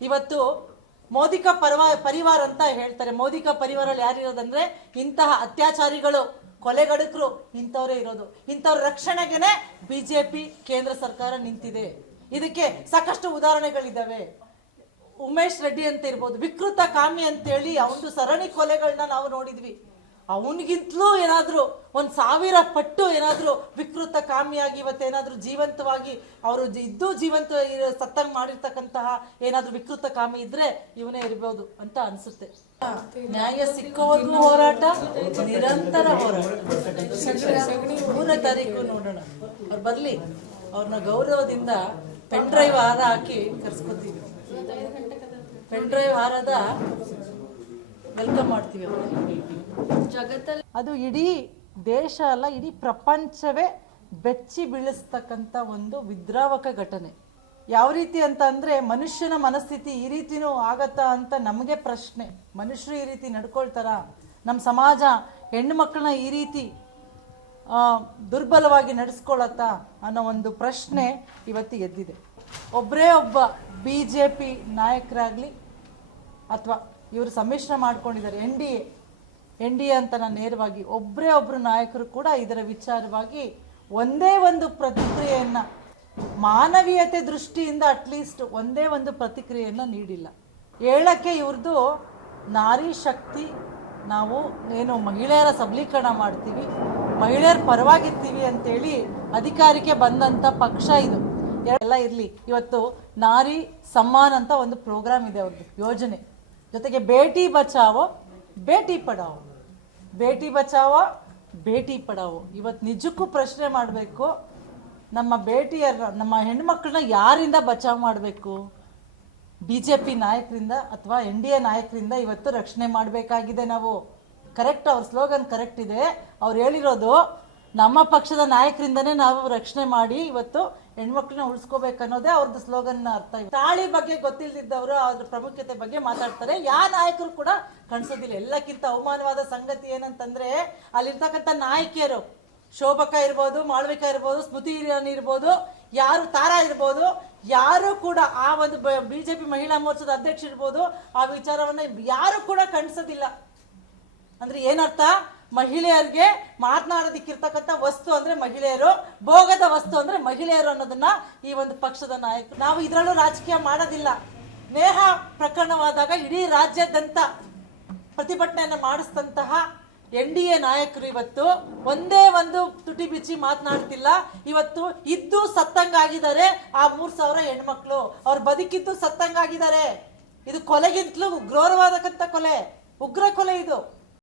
ಇವತ್ತು ಮೋದಿಕ ಪರವ, ಪರಿವಾರ ಅಂತ ಹೇಳ್ತಾರೆ. ಮೋದಿಕ ಪರಿವಾರಲ್ಲಿ ಯಾರಿರೋದಂದ್ರೆ ಇಂತಹ ಅತ್ಯಾಚಾರಿಗಳು, ಕೊಲೆಗಡುಕರು ಇಂಥವರೇ ಇರೋದು. ಇಂಥವ್ರ ರಕ್ಷಣೆಗೆನೆ ಬಿಜೆಪಿ, ಕೇಂದ್ರ ಸರ್ಕಾರ ನಿಂತಿದೆ. ಇದಕ್ಕೆ ಸಾಕಷ್ಟು ಉದಾಹರಣೆಗಳಿದ್ದಾವೆ. ಉಮೇಶ್ ರೆಡ್ಡಿ ಅಂತ ಇರ್ಬೋದು, ವಿಕೃತ ಕಾಮಿ ಅಂತೇಳಿ ಅವನು ಸರಣಿ ಕೊಲೆಗಳನ್ನ ನಾವು ನೋಡಿದ್ವಿ. ಅವನಿಗಿಂತಲೂ ಏನಾದರೂ ಒಂದು ಸಾವಿರ ಪಟ್ಟು ಏನಾದರೂ ವಿಕೃತ ಕಾಮಿಯಾಗಿ ಇವತ್ತೇನಾದರೂ ಜೀವಂತವಾಗಿ ಅವರು ಇದ್ದು ಜೀವಂತ ಸತ್ತಂಗ್ ಮಾಡಿರ್ತಕ್ಕಂತಹ ಏನಾದರೂ ವಿಕೃತ ಕಾಮಿ ಇದ್ರೆ ಇವನೇ ಇರ್ಬೋದು ಅಂತ ಅನ್ಸುತ್ತೆ. ನ್ಯಾಯ ಸಿಕ್ಕವರೆಗೂ ಹೋರಾಟ, ನಿರಂತರ ಹೋರಾಟ. ಮೂರನೇ ತಾರೀಕು ನೋಡೋಣ. ಅವ್ರು ಬರ್ಲಿ. ಅವ್ರನ್ನ ಗೌರವದಿಂದ ಪೆನ್ ಡ್ರೈವ್ ಹಾರ ಹಾಕಿ ಕರ್ಸ್ಕೊತೀವಿ. ಪೆನ್ ಡ್ರೈವ್ ಹಾರದ ವೆಲ್ಕಮ್ ಮಾಡ್ತೀವಿ ಜಗತ್ತಲ್ಲಿ ಅದು ಇಡೀ ದೇಶ ಅಲ್ಲ, ಇಡೀ ಪ್ರಪಂಚವೇ ಬೆಚ್ಚಿ ಬೀಳಿಸ್ತಕ್ಕಂಥ ಒಂದು ವಿದ್ರಾವಕ ಘಟನೆ. ಯಾವ ರೀತಿ ಅಂತ ಅಂದ್ರೆ ಮನುಷ್ಯನ ಮನಸ್ಥಿತಿ ಈ ರೀತಿನೂ ಆಗತ್ತಾ ಅಂತ ನಮಗೆ ಪ್ರಶ್ನೆ. ಮನುಷ್ಯರು ಈ ರೀತಿ ನಡ್ಕೊಳ್ತಾರ? ನಮ್ಮ ಸಮಾಜ ಹೆಣ್ಣು ಮಕ್ಕಳನ್ನ ಈ ರೀತಿ ದುರ್ಬಲವಾಗಿ ನಡೆಸ್ಕೊಳತ್ತಾ ಅನ್ನೋ ಒಂದು ಪ್ರಶ್ನೆ ಇವತ್ತು ಎದ್ದಿದೆ. ಒಬ್ಬರೇ ಒಬ್ಬ ಬಿ ಜೆ ಪಿ ನಾಯಕರಾಗಲಿ ಅಥವಾ ಇವರು ಸಮ್ಮಿಶ್ರ ಮಾಡ್ಕೊಂಡಿದ್ದಾರೆ. N D A N D A ಅಂತ ನಾನು ನೇರವಾಗಿ ಒಬ್ಬರೇ ಒಬ್ಬರು ನಾಯಕರು ಕೂಡ ಇದರ ವಿಚಾರವಾಗಿ ಒಂದೇ ಒಂದು ಪ್ರತಿಕ್ರಿಯೆಯನ್ನು ಮಾನವೀಯತೆ ದೃಷ್ಟಿಯಿಂದ ಅಟ್ಲೀಸ್ಟ್ ಒಂದೇ ಒಂದು ಪ್ರತಿಕ್ರಿಯೆಯನ್ನು ನೀಡಿಲ್ಲ. ಹೇಳಕ್ಕೆ ಇವ್ರದ್ದು ನಾರಿ ಶಕ್ತಿ, ನಾವು ಏನು ಮಹಿಳೆಯರ ಸಬಲೀಕರಣ ಮಾಡ್ತೀವಿ, ಮಹಿಳೆಯರ ಪರವಾಗಿರ್ತೀವಿ ಅಂತೇಳಿ ಅಧಿಕಾರಕ್ಕೆ ಬಂದಂಥ ಪಕ್ಷ ಇದು. ಎಲ್ಲ ಇರಲಿ. ಇವತ್ತು ನಾರಿ ಸಮ್ಮಾನ್ ಅಂತ ಒಂದು ಪ್ರೋಗ್ರಾಮ್ ಇದೆ ಅವ್ರದ್ದು ಯೋಜನೆ. ಜೊತೆಗೆ ಭೇಟಿ ಬಚಾವೋ ಭೇಟಿ ಪಡಾವೋ. ಭೇಟಿ ಬಚಾವೋ ಭೇಟಿ ಪಡಾವೋ. ಇವತ್ತು ನಿಜಕ್ಕೂ ಪ್ರಶ್ನೆ ಮಾಡಬೇಕು, ನಮ್ಮ ಬೇಟಿಯರ ನಮ್ಮ ಹೆಣ್ಮಕ್ಳನ್ನ ಯಾರಿಂದ ಬಚಾವ್ ಮಾಡಬೇಕು? ಬಿ ಜೆ ಪಿ ನಾಯಕರಿಂದ ಅಥವಾ ಎನ್ ಡಿ ಎ ನಾಯಕರಿಂದ ಇವತ್ತು ರಕ್ಷಣೆ ಮಾಡಬೇಕಾಗಿದೆ ನಾವು. ಕರೆಕ್ಟ್, ಅವ್ರ ಸ್ಲೋಗನ್ ಕರೆಕ್ಟ್ ಇದೆ. ಅವ್ರು ಹೇಳಿರೋದು ನಮ್ಮ ಪಕ್ಷದ ನಾಯಕರಿಂದನೇ ನಾವು ರಕ್ಷಣೆ ಮಾಡಿ ಇವತ್ತು ಹೆಣ್ಮಕ್ಳನ್ನ ಉಳಿಸ್ಕೋಬೇಕನ್ನೋದೇ ಅವ್ರದ್ದು ಸ್ಲೋಗನ್ ಅರ್ಥ. ಇದೆ ತಾಳಿ ಬಗ್ಗೆ ಗೊತ್ತಿಲ್ಲದಿದ್ದವರು ಅದ್ರ ಪ್ರಾಮುಖ್ಯತೆ ಬಗ್ಗೆ ಮಾತಾಡ್ತಾರೆ. ಯಾವ ನಾಯಕರು ಕೂಡ ಕಾಣಿಸೋದಿಲ್ಲ. ಎಲ್ಲಕ್ಕಿಂತ ಅವಮಾನವಾದ ಸಂಗತಿ ಏನಂತಂದ್ರೆ ಅಲ್ಲಿರ್ತಕ್ಕಂಥ ನಾಯಕಿಯರು. ಶೋಭಕ ಇರ್ಬೋದು, ಮಾಳ್ವಿಕ ಇರ್ಬೋದು, ಸ್ಮೃತಿ ಇರಾನಿ ಇರ್ಬೋದು, ಯಾರು ತಾರಾ ಇರ್ಬೋದು, ಯಾರು ಕೂಡ ಆ ಒಂದು ಬಿಜೆಪಿ ಮಹಿಳಾ ಮೋರ್ಚಾದ ಅಧ್ಯಕ್ಷ ಇರ್ಬೋದು, ಆ ವಿಚಾರವನ್ನ ಯಾರು ಕೂಡ ಕಾಣಿಸೋದಿಲ್ಲ. ಅಂದ್ರೆ ಏನರ್ಥ? ಮಹಿಳೆಯರಿಗೆ ಮಾತನಾಡೋದಕ್ಕಿರ್ತಕ್ಕಂಥ ವಸ್ತು ಅಂದ್ರೆ ಮಹಿಳೆಯರು, ಭೋಗದ ವಸ್ತು ಅಂದ್ರೆ ಮಹಿಳೆಯರು ಅನ್ನೋದನ್ನ ಈ ಒಂದು ಪಕ್ಷದ ನಾಯಕರು ನಾವು ಇದರಲ್ಲೂ ರಾಜಕೀಯ ಮಾಡೋದಿಲ್ಲ. ನೇಹ ಪ್ರಕರಣವಾದಾಗ ಇಡೀ ರಾಜ್ಯಾದ್ಯಂತ ಪ್ರತಿಭಟನೆಯನ್ನು ಮಾಡಿಸಿದಂತಹ ಎನ್ ಡಿ ಎ ನಾಯಕರು ಇವತ್ತು ಒಂದೇ ಒಂದು ತುಟಿ ಬಿಚ್ಚಿ ಮಾತನಾಡ್ತಿಲ್ಲ. ಇವತ್ತು ಇದ್ದು ಸತ್ತಂಗಾಗಿದ್ದಾರೆ ಆ ಮೂರು ಸಾವಿರ ಹೆಣ್ಮಕ್ಳು. ಅವ್ರು ಬದುಕಿದ್ದು ಸತ್ತಂಗಾಗಿದ್ದಾರೆ. ಇದು ಕೊಲೆಗಿಂತಲೂ ಉಗ್ರವಾದಕ್ಕಂಥ ಕೊಲೆ. ಉಗ್ರ ಕೊಲೆ ಇದು.